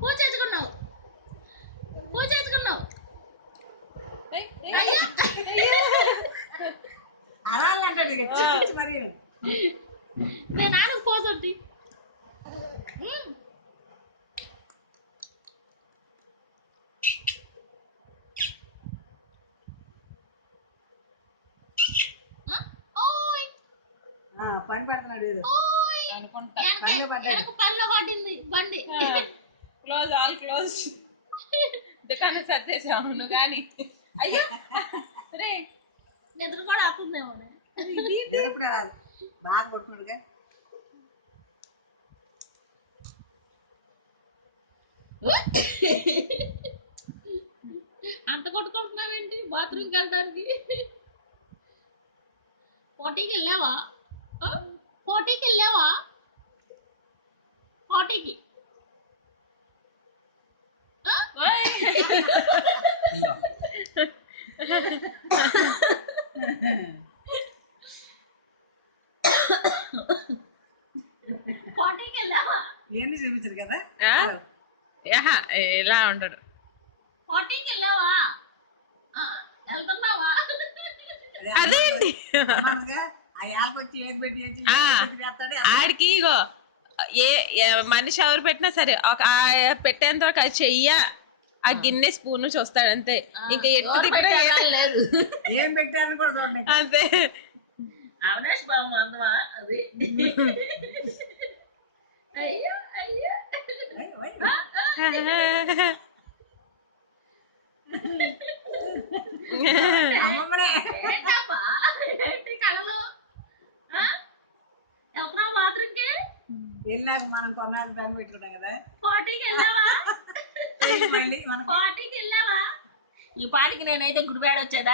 పూజ చేసుకున్నావు పూజ చేసుకున్నావు అలా అంటాడు మరి నేను నాన్నకు పోసొట్టి పని పడుతున్నాడు అనుకుంటా పనిలో పట్టింది బండి క్లోజ్ ఆల్ క్లోజ్ దుకాణం సర్దేశావు నువ్వు కానీ అయ్యో రే నిద్ర కూడా అవుతుందేమో బాగా కొడుతున్నాడుగా అంత కొట్టుకుంటున్నావేంటి బాత్రూమ్కి వెళ్ళడానికి పోటీకి వెళ్ళావా పోటీకి వెళ్ళావా పోటీకి పోటీకి వెళ్ళావా ఏంటి చూపించారు కదా ఇలా ఉండడు పోటీకి వెళ్ళావా వెళ్తున్నావా అదేంటి ఆడికి ఇగో ఏ మనిషి ఎవరు పెట్టినా సరే ఒక పెట్టేంత వరకు అది చెయ్య ఆ గిన్నె స్పూన్ చూస్తాడు అంతే ఇంకా ఎట్టు లేదు ఏం పెట్టారని కూడా చూడండి అంతే అవినాష్ బాబు అందమా అది అయ్యో అయ్యో ఏంటమ్మా ఏంటి కళలు వెళ్తున్నావు బాత్రూమ్కి వెళ్ళాక మనం కొన్నాళ్ళు బ్యాగ్ పెట్టుకున్నాం కదా పోటీకి వెళ్ళావా మళ్ళీ పోటీకి వెళ్ళావా ఈ పాటికి నేనైతే గుడిపేడ వచ్చేదా